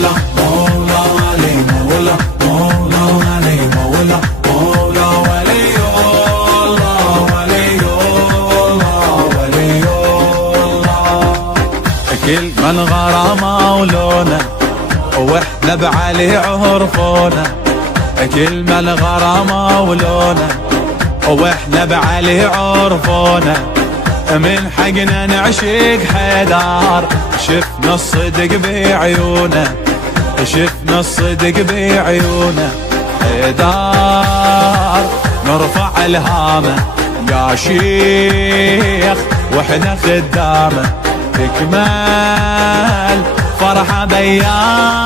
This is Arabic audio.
مولا مولا علي مولا مولا علي مولا مولا ولي الله ولي الله ولي الله. كل من غرامه ولونه واحنا بعلي عرفونا، كل من غرامه ولونه واحنا بعلي عرفونا، من حقنا نعشق حيدر شفنا الصدق بعيونه، شفنا الصدق بعيونه حيدر نرفع الهامه يا شيخ واحنا خدامه، تكمل فرحه بيان.